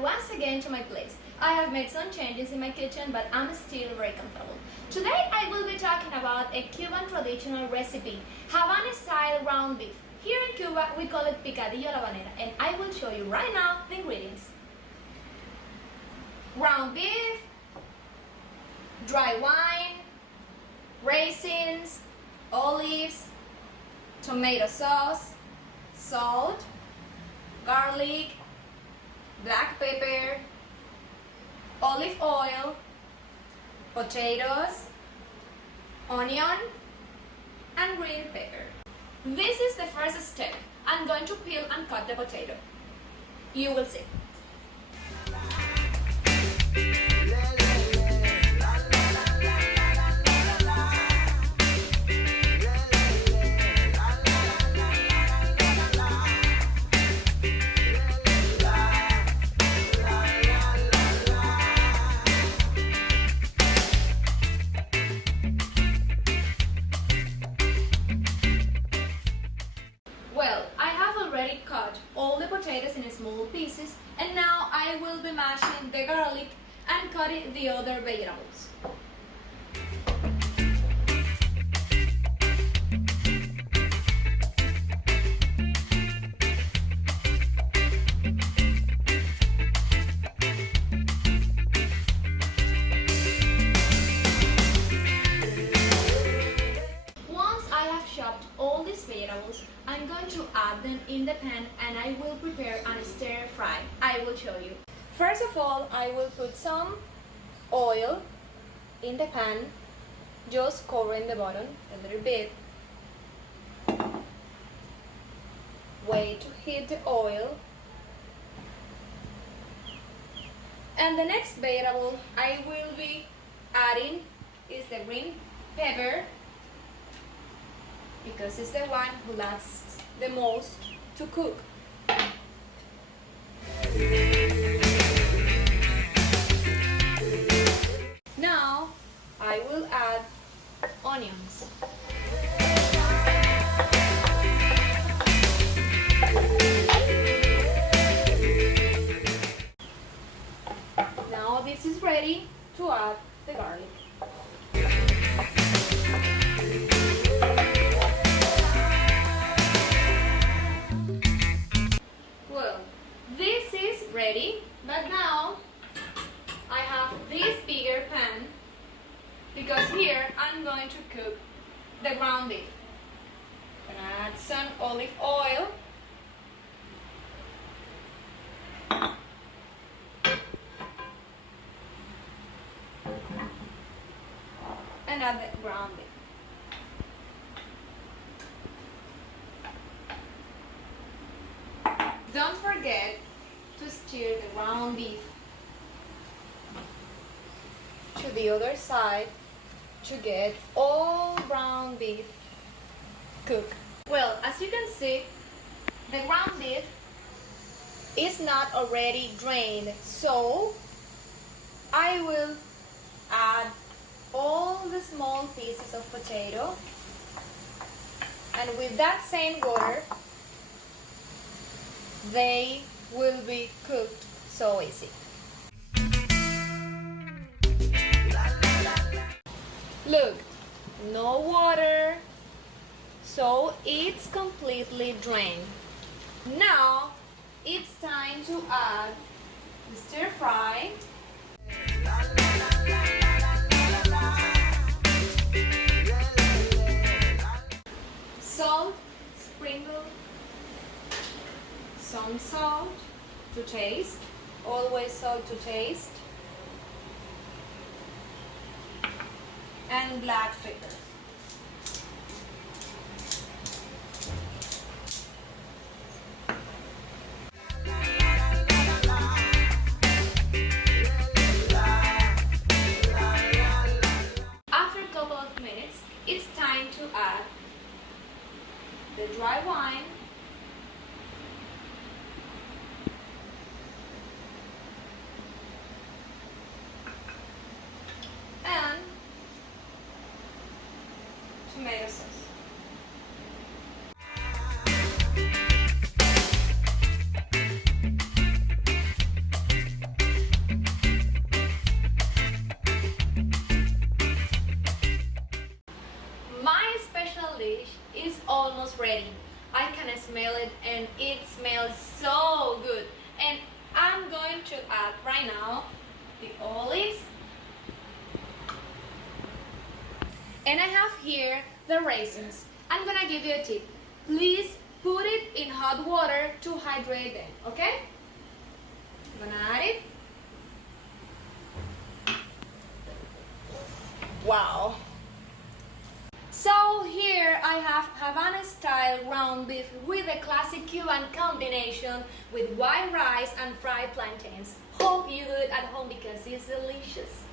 welcome once again to my place. I have made some changes in my kitchen, but I'm still very comfortable. Today I will be talking about a Cuban traditional recipe, Havana style ground beef. Here in Cuba we call it Picadillo Habanera, and I will show you right now the ingredients. Ground beef, dry wine, raisins, olives, tomato sauce, salt, garlic, black pepper, olive oil, potatoes, onion, and green pepper. This is the first step. I'm going to peel and cut the potato. You will see. Well, I have already cut all the potatoes in small pieces, and now I will be mashing the garlic and cutting the other vegetables. Chopped all these vegetables, I'm going to add them in the pan and I will prepare a stir fry. I will show you. First of all, I will put some oil in the pan, just covering the bottom a little bit. Wait to heat the oil. And the next vegetable I will be adding is the green pepper, because it's the one who lasts the most to cook. Now I will add onions. Now this is ready to add the garlic. Ready, but now I have this bigger pan because here I'm going to cook the ground beef. I'm gonna add some olive oil, and add the ground beef. Don't forget to stir the ground beef to the other side to get all ground beef cooked. Well, as you can see, the ground beef is not already drained, so I will add all the small pieces of potato, and with that same water they will be cooked so easy. Look, no water, so it's completely drained. Now it's time to add the stir fry. Salt, sprinkle some salt to taste, always salt to taste, and black pepper. After a couple of minutes, it's time to add the dry wine, tomato sauce. almost ready. I can smell it and it smells so good. And I'm going to add right now the olives. And I have here the raisins. I'm gonna give you a tip. Please put it in hot water to hydrate them, okay? I'm gonna add it. Wow. So here I have Havana style ground beef with a classic Cuban combination with white rice and fried plantains. Hope you do it at home because it's delicious.